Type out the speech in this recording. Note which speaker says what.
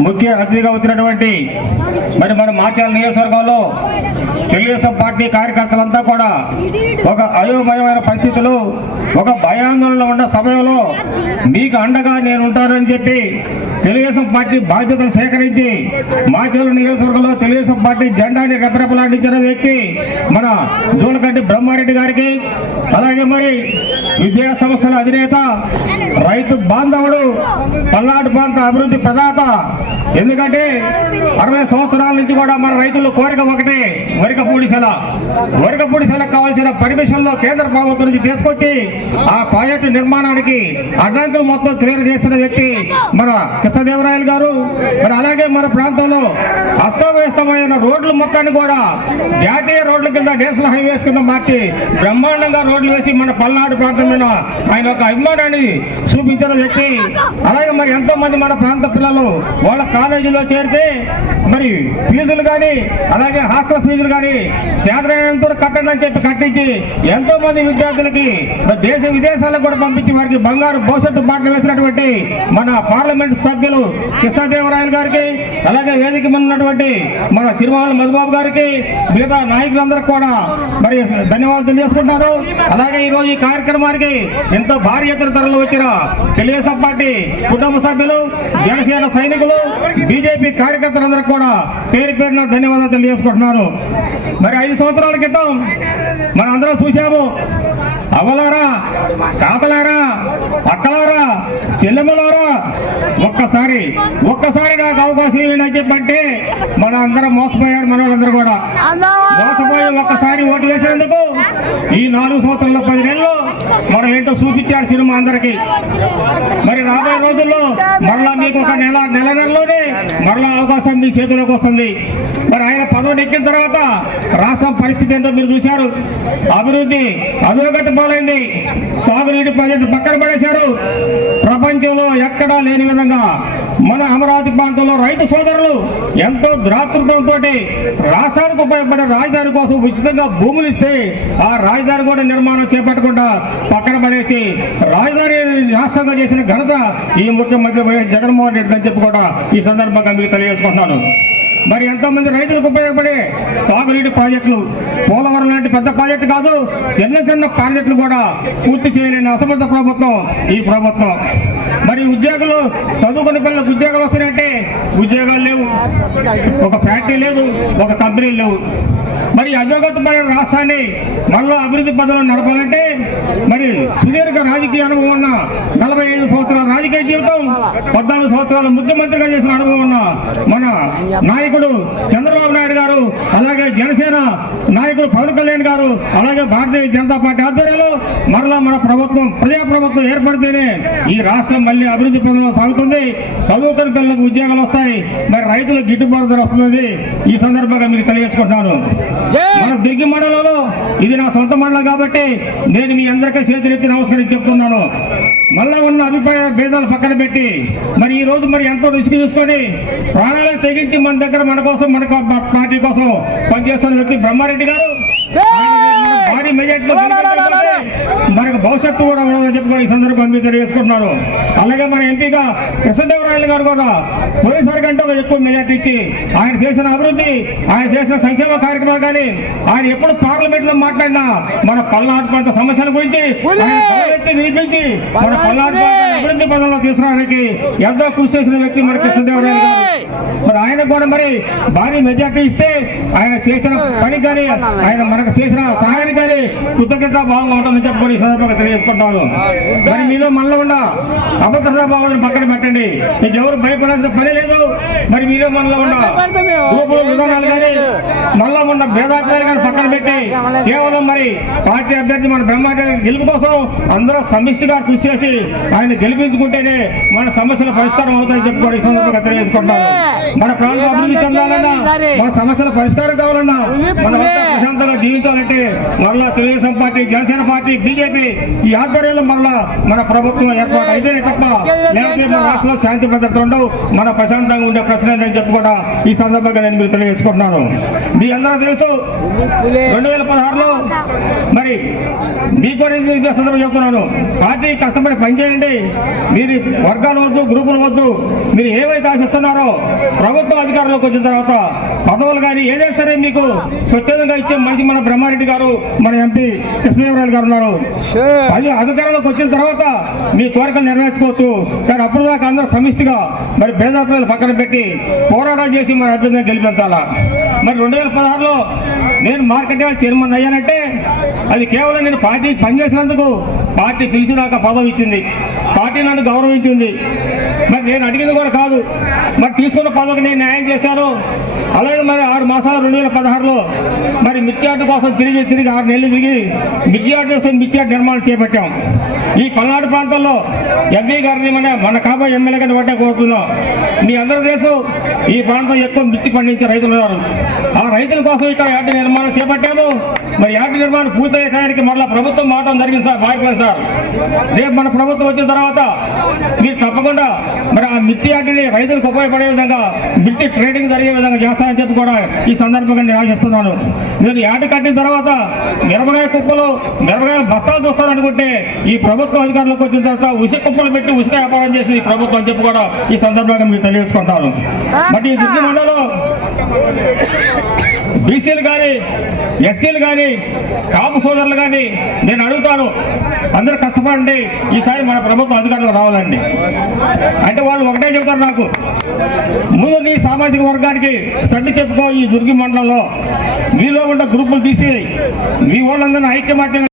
Speaker 1: ముఖ్య అతిథిగా వచ్చినటువంటి మరి మన మాచాల నియోజకవర్గంలో తెలుగుదేశం పార్టీ కార్యకర్తలంతా కూడా ఒక అయోమయమైన పరిస్థితులు ఒక భయాందోళన ఉన్న సమయంలో మీకు అండగా నేను ఉంటానని చెప్పి తెలుగుదేశం పార్టీ బాధ్యతలు సేకరించి మాచోల నియోజకవర్గంలో తెలుగుదేశం పార్టీ జెండాని రెపరెపలాడించిన వ్యక్తి మన జూలకంటి బ్రహ్మారెడ్డి గారికి అలాగే మరి విద్యా సంస్థల అధినేత రైతు బాంధవుడు పల్నాడు ప్రాంత అభివృద్ధి ప్రదాత ఎందుకంటే అరవై సంవత్సరాల నుంచి కూడా మన రైతులు కోరిక ఒకటే వరిక పూడిసెల. వరిక పూడిసెలకు కావాల్సిన పర్మిషన్లో కేంద్ర ప్రభుత్వం నుంచి తీసుకొచ్చి ఆ ప్రాజెక్టు నిర్మాణానికి అడ్డంకులు మొత్తం క్లియర్ చేసిన వ్యక్తి మన కృష్ణదేవరాయలు గారు. మరి అలాగే మన ప్రాంతంలో అస్తవ్యస్తమైన రోడ్లు మొత్తాన్ని కూడా జాతీయ రోడ్ల కింద నేషనల్ హైవేస్ కింద మార్చి బ్రహ్మాండంగా రోడ్లు వేసి మన పల్నాడు ప్రాంతం మీద ఆయన ఒక అభిమానాన్ని చూపించిన వ్యక్తి. అలాగే మరి ఎంతో మంది మన ప్రాంత పిల్లలు వాళ్ళ కాలేజీలో చేరితే మరి ఫీజులు కానీ అలాగే హాస్టల్ ఫీజులు కానీ సేదరైనంత కట్టండి అని చెప్పి కట్టించి ఎంతో మంది విద్యార్థులకి దేశ విదేశాలకు కూడా పంపించి వారికి బంగారు భవిష్యత్తు బాటలు వేసినటువంటి మన పార్లమెంట్ సభ్యులు కృష్ణదేవరాయలు గారికి అలాగే వేదిక మీద ఉన్నటువంటి మన చిరుమల మధుబాబు గారికి మిగతా నాయకులందరికీ కూడా మరి ధన్యవాదాలు తెలియజేసుకుంటున్నారు. అలాగే ఈ రోజు ఈ కార్యక్రమానికి ఎంతో భారీ ఎత్తున తరలి వచ్చిన తెలుగుదేశం పార్టీ కుటుంబ సభ్యులు జనసేన సైనికులు బీజేపీ కార్యకర్తలందరికీ కూడా పేరు పేరున ధన్యవాదాలు తెలియజేసుకుంటున్నాను మరి ఐదు సంవత్సరాల క్రితం మనం అందరం చూశాము. అవలారా తాతలారా అక్కలారా చెల్లెమ్మలారా ఒక్కసారి ఒక్కసారి నాకు అవకాశం ఇవ్వండి అని చెప్పంటే మన అందరం మోసపోయారు మన వాళ్ళందరూ కూడా మోసపోయి ఒక్కసారి ఓటు వేసినందుకు ఈ నాలుగు సంవత్సరాల పది నెలలు మనం ఏంటో చూపించాడు సినిమా అందరికి. మరి రాబోయే రోజుల్లో మరలా మీకు ఒక నెల నెల నెలలోనే మరలా అవకాశం మీ చేతిలోకి వస్తుంది. మరి ఆయన పదవి ఎక్కిన తర్వాత రాష్ట్రం పరిస్థితి ఏంటో మీరు చూశారు. అభివృద్ధి అధోగతి పాలైంది. సాగునీటి ప్రాజెక్టు పక్కన పడేశారు. ప్రపంచంలో ఎక్కడా లేని విధంగా మన అమరావతి ప్రాంతంలో రైతు సోదరులు ఎంతో ద్రాతృత్వంతో రాష్ట్రానికి ఉపయోగపడే రాజధాని కోసం ఉచితంగా భూములు ఇస్తే ఆ రాజధాని కూడా నిర్మాణం చేపట్టకుండా పక్కన పడేసి రాజధాని రాష్ట్రంగా చేసిన ఘనత ఈ ముఖ్యమంత్రి వైఎస్ జగన్మోహన్ రెడ్డి అని చెప్పి కూడా ఈ సందర్భంగా మీకు తెలియజేసుకుంటున్నాను. మరి ఎంతో మంది రైతులకు ఉపయోగపడే సాగునీటి ప్రాజెక్టులు. పోలవరం లాంటి పెద్ద ప్రాజెక్టు కాదు చిన్న చిన్న ప్రాజెక్టులు కూడా పూర్తి చేయలేని అసమర్థ ప్రభుత్వం ఈ ప్రభుత్వం. మరి ఉద్యోగులు చదువుకుని పిల్లలకు ఉద్యోగాలు వస్తున్నాయంటే ఉద్యోగాలు లేవు. ఒక ఫ్యాక్టరీ లేదు ఒక కంపెనీ లేవు. మరి అధోగతమైన రాష్ట్రాన్ని మళ్ళా అభివృద్ధి పదవులు నడపాలంటే రాజకీయ అనుభవం ఉన్న నలభై ఐదు సంవత్సరాల రాజకీయ జీవితం పద్నాలుగు సంవత్సరాలు ముఖ్యమంత్రిగా చేసిన అనుభవం ఉన్న మన నాయకుడు చంద్రబాబు నాయుడు గారు అలాగే జనసేన నాయకుడు పవన్ కళ్యాణ్ గారు అలాగే భారతీయ జనతా పార్టీ ఆధ్వర్యంలో మరలా మన ప్రభుత్వం ప్రజా ప్రభుత్వం ఏర్పడితేనే ఈ రాష్ట్రం మళ్ళీ అభివృద్ధి పదంలో సాగుతుంది. చదువుకుని పిల్లలకు ఉద్యోగాలు వస్తాయి. మరి రైతులకు గిట్టుబాటు ధర వస్తుంది ఈ సందర్భంగా మీకు తెలియజేసుకుంటున్నాను. మన దిగ్గి మండలంలో ఇది నా సొంత మండలం కాబట్టి నేను మీ అందరికీ చేతులెత్తి నమస్కరించి చెప్తున్నాను. మళ్ళా ఉన్న అభిప్రాయ భేదాలు పక్కన పెట్టి మరి ఈ రోజు మరి ఎంతో రిస్క్ తీసుకొని ప్రాణాలు తెగించి మన దగ్గర మన కోసం మన పార్టీ కోసం పనిచేస్తున్న వ్యక్తి బ్రహ్మారెడ్డి గారు. భారీ మెజార్టీలో మనకు భవిష్యత్తు కూడా ఉండదని చెప్పి కూడా ఈ సందర్భంగా మీకు తెలియజేసుకుంటున్నాను అలాగే మన ఎంపీగా కృష్ణదేవరాయలు గారు కూడా పోయినసారి కంటే ఒక ఎక్కువ మెజార్టీ ఇచ్చి ఆయన చేసిన అభివృద్ధి ఆయన చేసిన సంక్షేమ కార్యక్రమాలు కానీ ఆయన ఎప్పుడు పార్లమెంట్లో మాట్లాడినా మన పల్నాడు ప్రాంత సమస్యల గురించి వినిపించి మన పల్నాడు ప్రాంతాన్ని అభివృద్ధి పదంలో తీసుకురావడానికి ఎంతో కృషి చేసిన వ్యక్తి మన కృష్ణదేవరాయలు గారు. మరి ఆయన కూడా మరి భారీ మెజార్టీ ఇస్తే ఆయన చేసిన పని కానీ ఆయన మనకు చేసిన సహాయానికి గారి కృతజ్ఞత భావం ఉంటుందని చెప్పుకొని ఈ సందర్భంగా తెలియజేసుకుంటాను. మరి మీలో మనలో ఉన్న అభద్రతా భావాలను పక్కన పెట్టండి. మీకు ఎవరు భయపడాల్సిన పని లేదు. మరి మీలో మనలో ఉన్న గ్రూపులు విధానాలు కానీ మనలో ఉన్న భేదాభిప్రాయాలు కానీ పక్కన పెట్టి కేవలం మరి పార్టీ అభ్యర్థి మన బ్రహ్మాండ గెలుపు కోసం అందరూ సమిష్టిగా కృషి చేసి ఆయన గెలిపించుకుంటేనే మన సమస్యల పరిష్కారం అవుతాయని చెప్పి కూడా ఈ సందర్భంగా తెలియజేసుకుంటాను మన ప్రాంతం అభివృద్ధి చెందాలన్నా మన సమస్యల పరిష్కారం కావాలన్నా మనం ప్రశాంతంగా జీవించాలంటే మళ్ళా Telugu Desam party Janasena party BJP ఈ ఆధ్వర్యంలో మరలా మన ప్రభుత్వం ఏర్పాటు అయితేనే తప్ప లేకపోతే మన రాష్ట్రంలో శాంతి భద్రతలు ఉండవు. మన ప్రశాంతంగా ఉండే ప్రశ్న అని చెప్పి కూడా ఈ సందర్భంగా నేను మీకు తెలియజేసుకుంటున్నాను. మీ అందరూ తెలుసు రెండు వేల పదహారులో మరి మీకు కూడా సందర్భం చెప్తున్నాను. పార్టీ కష్టపడి పనిచేయండి. మీరు వర్గాలు వద్దు గ్రూపులు వద్దు. మీరు ఏవైతే ఆశిస్తున్నారో ప్రభుత్వ అధికారంలోకి వచ్చిన తర్వాత పదవులు కానీ ఏదైనా సరే మీకు స్వచ్ఛందంగా ఇచ్చే మంచి మన బ్రహ్మారెడ్డి గారు మన ఎంపీ కృష్ణదేవరాయలు గారు ఉన్నారు. అది అధికారంలోకి వచ్చిన తర్వాత మీ కోరికలు నెరవేర్చుకోవచ్చు. కానీ అప్పుడు దాకా అందరూ సమిష్టిగా మరి భేదాత్రాలు పక్కన పెట్టి పోరాటం చేసి మన అభ్యర్థిని గెలిపించాలా? మరి రెండు వేల పదహారులో నేను మార్కెట్ చైర్మన్ అయ్యానంటే అది కేవలం నేను పార్టీకి పనిచేసినందుకు పార్టీ పిలిచి నాకు పదవి ఇచ్చింది. పార్టీ నన్ను గౌరవించింది. మరి నేను అడిగింది కూడా కాదు. మరి తీసుకున్న పదవికి నేను న్యాయం చేశాను. అలాగే మరి ఆరు మాసాలు రెండు వేల పదహారులో మరి మిర్చియార్డు కోసం తిరిగి తిరిగి ఆరు నెలలు తిరిగి మిర్చియార్డు కోసం మిర్చియార్డు నిర్మాణం చేపట్టాం. ఈ పల్నాడు ప్రాంతంలో ఎంపీ గారిని మన మన కాబోయే ఎమ్మెల్యే గారిని పట్టే కోరుతున్నాం. మీ అందరూ తెలుసు ఈ ప్రాంతం ఎక్కువ మిర్చి పండించే రైతులు ఉన్నారు. రైతుల కోసం ఇక్కడ యార్డు నిర్మాణం చేపట్టాము. మరి యార్డు నిర్మాణం పూర్తయ్యే టయానికి మరలా ప్రభుత్వం మాటం జరిగింది సార్ బాగుంది సార్. రేపు మన ప్రభుత్వం వచ్చిన తర్వాత మీరు తప్పకుండా మరి ఆ మిర్చి యార్డుని రైతులకు ఉపయోగపడే విధంగా మిర్చి ట్రేడింగ్ జరిగే విధంగా చేస్తానని చెప్పి కూడా ఈ సందర్భంగా నేను ఆశిస్తున్నాను. నేను యార్డు కట్టిన తర్వాత మిరపకాయ కుప్పలు మిరపకాయల బస్తాలు చూస్తాను అనుకుంటే ఈ ప్రభుత్వం అధికారంలోకి వచ్చిన తర్వాత ఉసిక కుప్పలు పెట్టి ఉసిక వ్యాపారం చేసింది ఈ ప్రభుత్వం అని చెప్పి కూడా ఈ సందర్భంగా మీకు తెలియజేసుకుంటాను. బట్ ఈ దుర్గి మండలంలో బీసీలు కానీ ఎస్సీలు కానీ కాపు సోదరులు కానీ నేను అడుగుతాను అందరు కష్టపడండి ఈసారి మన ప్రభుత్వం అధికారులు రావాలండి. అంటే వాళ్ళు ఒకటే చెబుతారు నాకు ముందు నీ సామాజిక వర్గానికి సర్ది చెప్పుకో ఈ దుర్గి మండలంలో. మీలో ఉన్న గ్రూపులు తీసి మీ వాళ్ళందరినీ ఐక్యమాత్యంగా